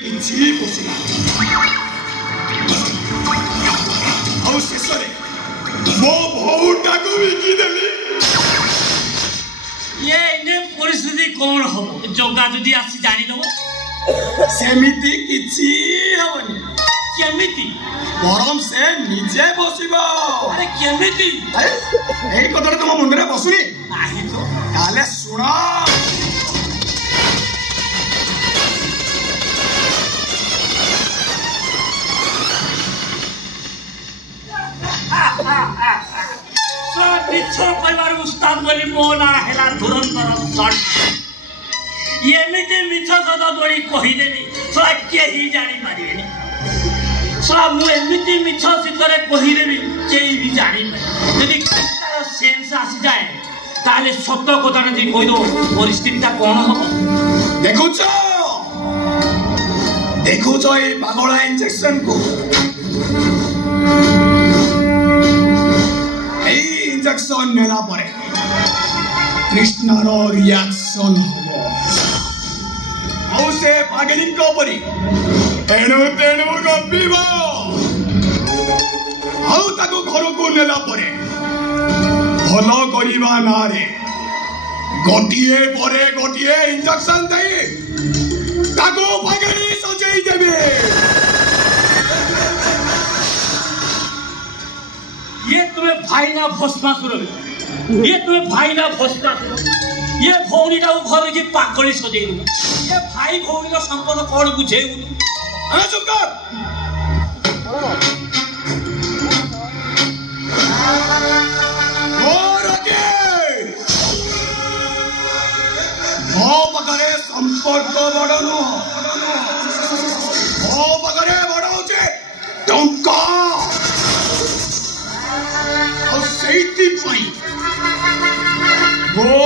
କିଛି ପଶିଲା ଆଉ ଶେଷରେ ମୋ ଭଉଟାକୁ ବିକିଦେଲି। ये इने परिस्थिति कौन हम जगह जदि आसी जानी दबो सेमिति किछि हबनी केमिति बरम से निजे बसिबो। अरे केमिति एई कथाटा तुम मुंडरे बसुनी नाही तो ताले सुन मिछर कहबार उस्ताद बोली मो ना हेला धुरंधर शॉट एमिति मिछ सद दोड़ी कहिदेनी सला केही जानी पारिबेनी सला मु एमिति मिछ सितरे कहिदेबी केही भी जानी यदि तार सेंस आसी जाए ताले सत्य कथाटा जे कहि दो परिस्थितिटा कोन हो देखुछ ए पागला इंजेक्शन को इंजेक्शन नेला परे कृष्णर रिएक्शन हो आउ से पागली को परी एणु तेणु गपिबो आउ ताको घर को नेला परे भलो करिबा नारे गोटिए परे गोटिए इंजेक्शन देई ताको पागली सजेई देबे। ये तुम्हें भाई ना भस्मासुर ये तुम्हें भाई ना भस्मासुर ये भौणी टा घर की पागली सजे ये भाई भौणी का संपर्क कौन बुझे अरे चुप कर ମୋ ପାଖରେ ସମ୍ପର୍କ ବଡ଼ ନୁହଁ ମୋ ପାଖରେ ବଡ଼ ହଉଛି ଟଙ୍କା ଆଉ ସେଇଥିପାଇଁ ମୋ